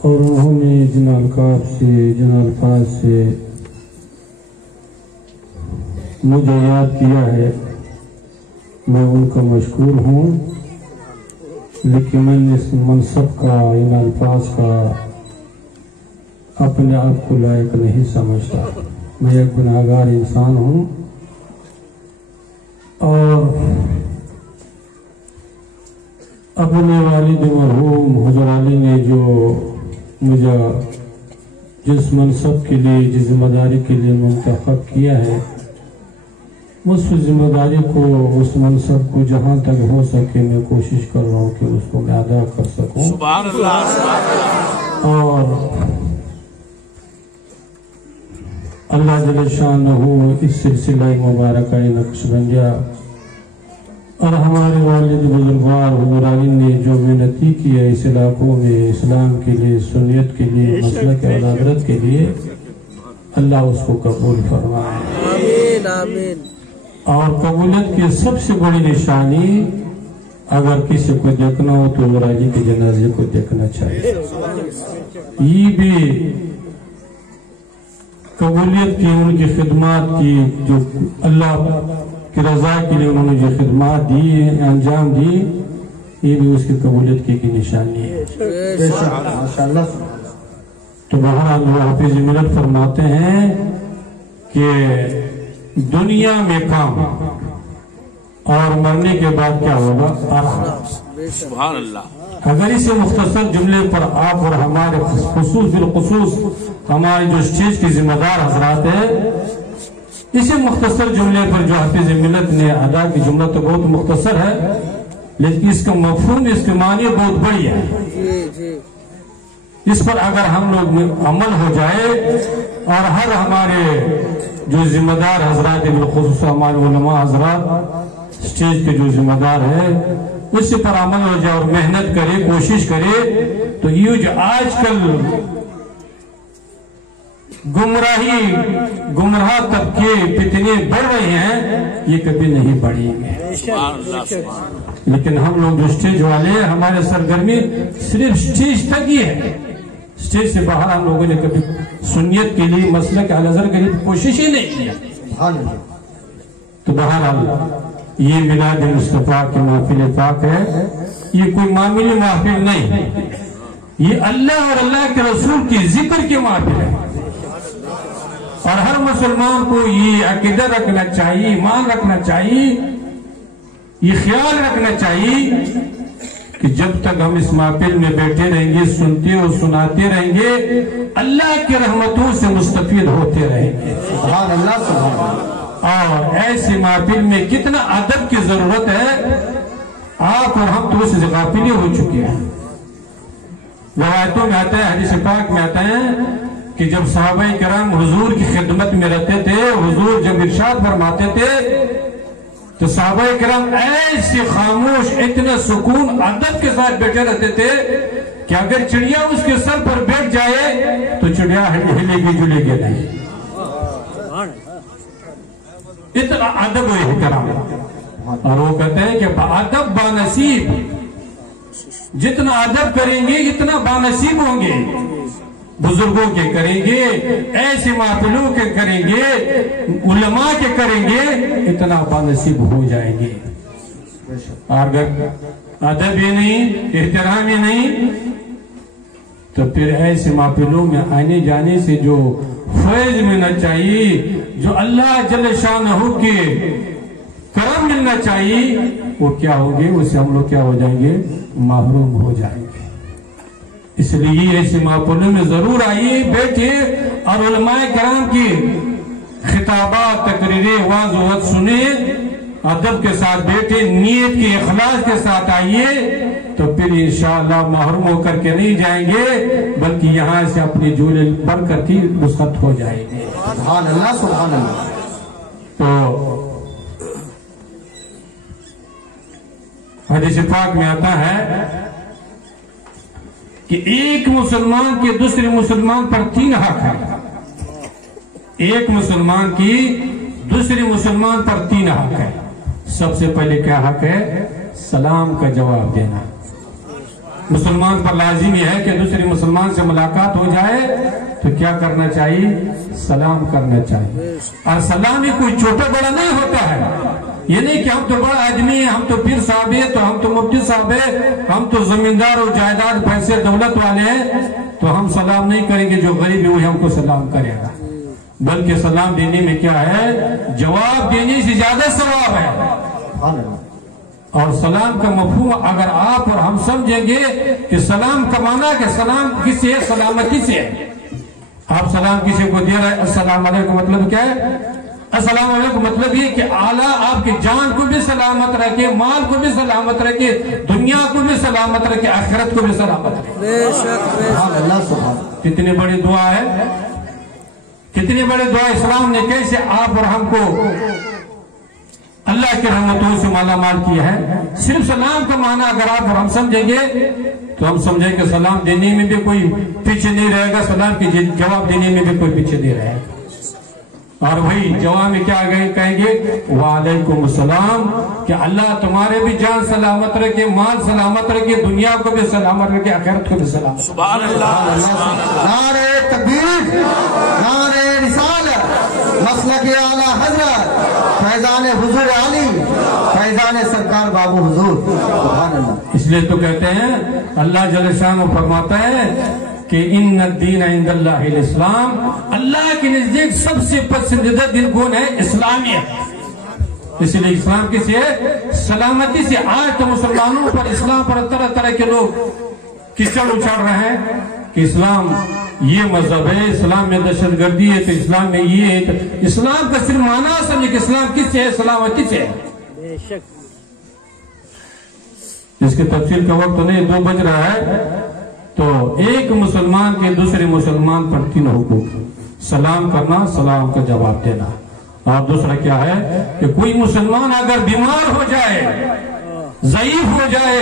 اور انہوں نے جن القاب سے جن الفاظ سے مجھے یاد کیا ہے میں ان کا مشکور ہوں، لیکن میں نے اس منصب کا ان الفاظ کا اپنے آپ کو لائق نہیں سمجھتا۔ میں ایک گناہگار انسان ہوں اور اپنے والد مرحوم حضور علی نے جو مجھے جس منصب کے لیے جس ذمہ داری کے لیے منتخب کیا ہے، اس ذمہ داری کو اس منصب کو جہاں تک ہو سکے میں کوشش کر رہا ہوں کہ اس کو میں ادا کر سکوں۔ سبحان اللہ۔ اور اللہ جل شانہ اس سلسلہ مبارکہ نقشبندیہ اور ہمارے والد بزرگوار حضور علی نے جو محنتی کی ہے اس علاقوں میں اسلام کے لیے، سنیت کے لیے، مسلک حضرت کے لیے، اللہ اس کو قبول فرمائے۔ آمین آمین۔ اور قبولیت کی سب سے بڑی نشانی اگر کسی کو دیکھنا ہو تو حضور علی کے جنازے کو دیکھنا چاہیے۔ یہ بھی قبولیت کی ان کی خدمات کی جو اللہ کی رضا کے لیے انہوں نے جو خدمات دی انجام دی، یہ بھی اس کی قبولیت کی نشانی ہے۔ تو بہرحال حافظ ملت فرماتے ہیں کہ دنیا میں کام اور مرنے کے بعد کیا ہوگا؟ آخرت۔ سبحان اللہ۔ اگر اسے مختصر جملے پر آپ اور ہمارے خصوص بالخصوص ہمارے جو اسٹیج کے ذمہ دار حضرات ہیں، اسے مختصر جملے پر جو حافظ ملت نے ادا کی، جملہ تو بہت مختصر ہے لیکن اس کا مفہوم، اس کے معنی بہت بڑی ہے۔ اس پر اگر ہم لوگ عمل ہو جائے اور ہر ہمارے جو ذمہ دار حضرات بالخصوص ہمارے علماء حضرات اسٹیج کے جو ذمہ دار ہے اس پر عمل ہو جائے اور محنت کرے، کوشش کرے، تو یہ جو آج کل گمراہ طبقے فتنے بڑھ رہے ہیں یہ کبھی نہیں بڑھیں گے۔ لیکن ہم لوگ جو اسٹیج والے ہیں ہمارے سرگرمی صرف اسٹیج تک ہی ہے، اسٹیج سے باہر ہم لوگوں نے کبھی سنیت کے لیے، مسلک اہل حدیث کے لیے کوشش ہی نہیں کیا۔ تو بہرحال یہ میلاد مصطفیٰ کی محفل پاک ہے، یہ کوئی معمولی محفل نہیں، یہ اللہ اور اللہ کے رسول کی ذکر کی محفل ہے۔ اور ہر مسلمان کو یہ عقیدہ رکھنا چاہیے، ایمان رکھنا چاہیے، یہ خیال رکھنا چاہیے کہ جب تک ہم اس محفل میں بیٹھے رہیں گے، سنتے اور سناتے رہیں گے، اللہ کی رحمتوں سے مستفید ہوتے رہیں گے۔ سبحان اللہ سبحان اللہ۔ اور ایسی محفل میں کتنا ادب کی ضرورت ہے، آپ اور ہم تو اس سے غافل ہو چکے ہیں۔ روایتوں میں آتا ہے، حدیث پاک میں آتا ہے کہ جب صحابہ کرام حضور کی خدمت میں رہتے تھے، حضور جب ارشاد فرماتے تھے تو صحابہ کرام ایسے خاموش، اتنا سکون ادب کے ساتھ بیٹھے رہتے تھے کہ اگر چڑیا اس کے سر پر بیٹھ جائے تو چڑیا ہلے گی جلے گی نہیں، اتنا ادب و احترام۔ اور وہ کہتے ہیں کہ ادب بانصیب، جتنا ادب کریں گے اتنا بانصیب ہوں گے، بزرگوں کے کریں گے، ایسے محفلوں کے کریں گے، علماء کے کریں گے، اتنا بانصیب ہو جائیں گے۔ اور اگر ادب ہی نہیں، احترام ہی نہیں، تو پھر ایسے محفلوں میں آنے جانے سے جو فیض ملنا چاہیے، جو اللہ جل شانہ کے کرم ملنا چاہیے، وہ کیا ہوگے؟ اس سے ہم لوگ کیا ہو جائیں گے؟ محروم ہو جائیں گے۔ اس لیے ایسے محفلوں میں ضرور آئیے، بیٹھے اور علماء کرام کی خطابات، تقریریں، واعظ سنیں، ادب کے ساتھ بیٹھے، نیت کی اخلاص کے ساتھ آئیے، تو پھر انشاءاللہ محروم ہو کر کے نہیں جائیں گے بلکہ یہاں سے اپنی جھولے برکت کی رخصت ہو جائیں گے۔ سبحان اللہ سبحان اللہ۔ تو حدیث پاک میں آتا ہے کہ ایک مسلمان کے دوسرے مسلمان پر 3 حق ہے۔ ایک مسلمان کی دوسرے مسلمان پر 3 حق ہے۔ سب سے پہلے کیا حق ہے؟ سلام کا جواب دینا۔ مسلمان پر لازمی ہے کہ دوسری مسلمان سے ملاقات ہو جائے تو کیا کرنا چاہیے؟ سلام کرنا چاہیے. اور سلام ہی کوئی چھوٹا بڑا نہیں ہوتا ہے. یہ نہیں کہ ہم تو بڑا آدمی ہیں، ہم تو پیر صاحب ہیں، تو ہم تو مفتی صاحب ہیں، ہم تو زمیندار اور جائیداد پیسے دولت والے ہیں تو ہم سلام نہیں کریں گے. جو غریب ہے وہی ہم کو سلام کرے گا. بلکہ سلام دینے میں کیا ہے؟ جواب دینے سے زیادہ ثواب ہے. اور سلام کا مفہوم اگر آپ اور ہم سمجھیں گے کہ سلام کا معنی کہ سلام کسی ہے؟ سلامتی سے ہے. آپ سلام کسی کو دے رہے ہیں، السلام علیکم مطلب کیا ہے؟ السلام علیکم مطلب یہ کہ اعلیٰ آپ کی جان کو بھی سلامت رکھے، مال کو بھی سلامت رکھے، دنیا کو بھی سلامت رکھے، آخرت کو بھی سلامت رکھے. کتنی بڑی دعا ہے، کتنی بڑی دعا. اسلام نے کیسے آپ اور ہم کو اللہ کے رحمتوں سے مالا مال کیا ہے. صرف سلام کا معنی اگر آپ اور ہم سمجھیں گے تو ہم سمجھیں کہ سلام دینے میں بھی کوئی پیچھے نہیں رہے گا، سلام کی جواب دینے میں بھی کوئی پیچھے نہیں رہے گا. اور وہی جواب میں کیا کہیں گے؟ وعلیکم السلام. کہ اللہ تمہارے بھی جان سلامت رکھے، مال سلامت رکھے، دنیا کو بھی سلامت رکھے، آخرت کو بھی سلامت. سبحان اللہ. نعرہ تکبیر، نعرہ رسالت، مسلک اعلیٰ حضرت فیضان حضور علی، فیضان سرکار بابو حضور. سبحان اللہ. اس لیے تو کہتے ہیں اللہ جل شانہ فرماتا ہے کہ ان الدین عند اللہ الاسلام. اللہ کے نزدیک سب سے پسندیدہ دین کون ہے؟ اسلامیت. اس لیے اسلام کسی ہے؟ سلامتی سے. آج تو مسلمانوں پر اسلام پر طرح طرح کے لوگ کچڑ اچھاڑ رہے ہیں کہ اسلام یہ مذہب ہے، اسلام میں دہشت گردی ہے، تو اسلام میں یہ ہے. اسلام کا صرف معنی سمجھے کہ اسلام کس سے ہے؟ سلامتی سے ہے. اس کی تفصیل کا وقت نہیں، 2 بج رہا ہے. تو ایک مسلمان کے دوسرے مسلمان پر 3 حقوق: سلام کرنا، سلام کا جواب دینا. اور دوسرا کیا ہے کہ کوئی مسلمان اگر بیمار ہو جائے، ضعیف ہو جائے،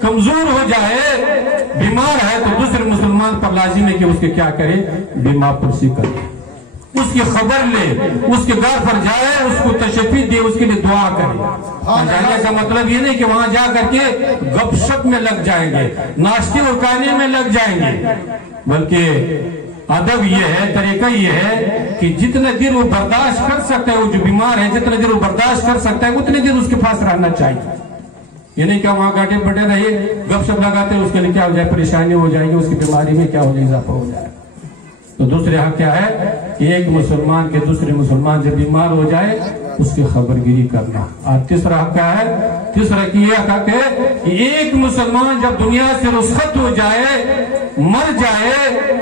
کمزور ہو جائے، بیمار ہے، تو دوسرے مسلمان پر لازم ہے کہ اس کے کیا کرے؟ بیمار پرسی کرے، اس کی خبر لے، اس کے گھر پر جائے، اس کو تشفی دے، اس کے لیے دعا کرے. جانے کا مطلب یہ نہیں کہ وہاں جا کر کے گپ شپ میں لگ جائیں گے، ناشتے اور کھانے میں لگ جائیں گے. بلکہ ادب یہ ہے، طریقہ یہ ہے کہ جتنا دیر وہ برداشت کر سکتا ہے، وہ جو بیمار ہے جتنا دیر وہ برداشت کر سکتا ہے اتنے دیر اس کے پاس رہنا چاہیے. یہ نہیں کہ وہاں گاٹے بٹے رہے، گپ شپ لگاتے اس کے لیے کیا ہو جائے؟ پریشانی ہو جائے گی، اس کی بیماری میں کیا ہو جائے؟ اضافہ ہو جائے. تو دوسرے حق کیا ہے کہ ایک مسلمان کے دوسرے مسلمان جب بیمار ہو جائے اس کی خبر گیری کرنا. اور تیسرا حق کیا ہے؟ تیسرا کی یہ حق ہے کہ ایک مسلمان جب دنیا سے رخصت ہو جائے، مر جائے،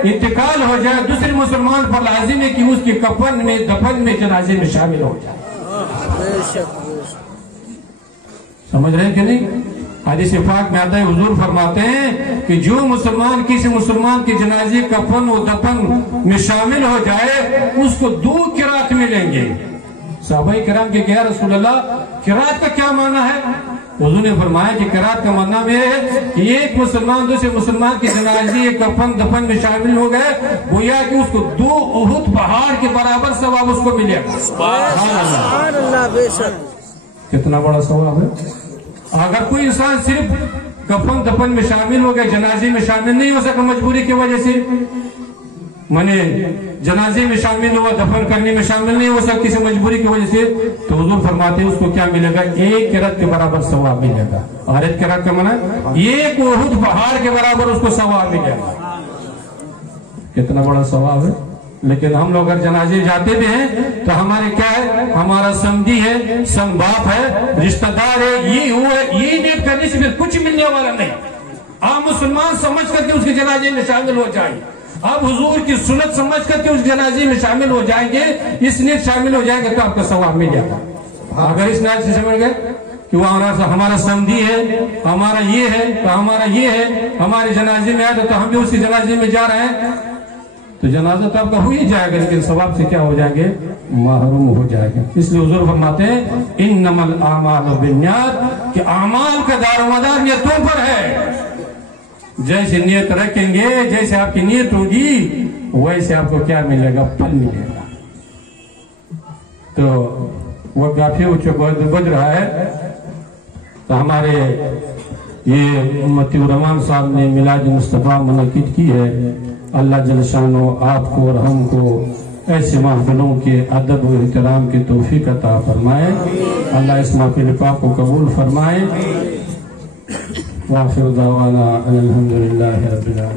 انتقال ہو جائے، دوسرے مسلمان پر لازم ہے کہ اس کے کفن میں، دفن میں، جنازے میں شامل ہو جائے. سمجھ رہے ہیں کہ نہیں؟ حدیث پاک میں آتا ہے، حضور فرماتے ہیں کہ جو مسلمان کسی مسلمان کے جنازے، کفن و دفن میں شامل ہو جائے اس کو 2 قرات ملیں گے. صحابہ کرام کے کہا رسول اللہ قرات کا کیا معنی ہے؟ حضور نے فرمایا کہ قرات کا معنی یہ ہے کہ ایک مسلمان دوسرے مسلمان کے جنازے، کفن دفن میں شامل ہو گئے، گویا کہ اس کو 2 احد پہاڑ کے برابر ثواب اس کو ملے گا. سبحان اللہ. بے شک کتنا بڑا ثواب ہے. اگر کوئی انسان صرف کفن دفن میں شامل ہو گیا، جنازے میں شامل نہیں ہو سکا مجبوری کی وجہ سے، جنازے میں شامل ہوا، دفن کرنے میں شامل نہیں ہو سکا کسی مجبوری کی وجہ سے، تو حضور فرماتے ہیں اس کو کیا ملے گا؟ 1 قرات کے برابر ثواب ملے گا. اور 1 قرات کا معنی 1 احد پہاڑ کے برابر اس کو ثواب ملے گا. کتنا بڑا ثواب ہے. لیکن ہم لوگ اگر جنازے جاتے بھی ہیں تو ہمارے کیا ہے؟ ہمارا سمدھی ہے، سن باپ ہے، رشتہ دار ہے، یہ ہوا ہے، یہ نیت کرنے سے پھر کچھ ملنے والا نہیں. آپ مسلمان سمجھ کر کے اس کے جنازے میں شامل ہو جائیں، آپ حضور کی سنت سمجھ کر کے اس جنازے میں شامل ہو جائیں گے، اس نیت شامل ہو جائیں گے تو آپ کا ثواب مل جائے گا. اگر اس نیت سے سمجھ گئے کہ وہ ہمارا سمدھی ہے، ہمارا یہ ہے، تو ہمارا یہ ہے، ہمارے جنازے میں آئے تو ہم بھی اس کے جنازے میں جا رہے ہیں، تو جنازہ تو آپ کا ہو ہی جائے گا، لیکن ثواب سے کیا ہو جائیں گے؟ محروم ہو جائے گا. اس لیے حضور فرماتے ہیں انما الاعمال بالنیات، کہ اعمال کا دار و مدار نیتوں پر ہے. جیسے نیت رکھیں گے، جیسے آپ کی نیت ہوگی، ویسے آپ کو کیا ملے گا؟ پھل ملے گا. تو وہ کافی بج رہا ہے، تو ہمارے یہ امتی الرحمان صاحب نے میلاد مصطفیٰ منعقد کی ہے، اللہ جل شانہ آپ کو اور ہم کو ایسے محفلوں کے ادب و احترام کی توفیق عطا فرمائے، اللہ اس محفل پاک کو قبول فرمائے۔ وآخر دعوانا الحمدللہ رب العالمین۔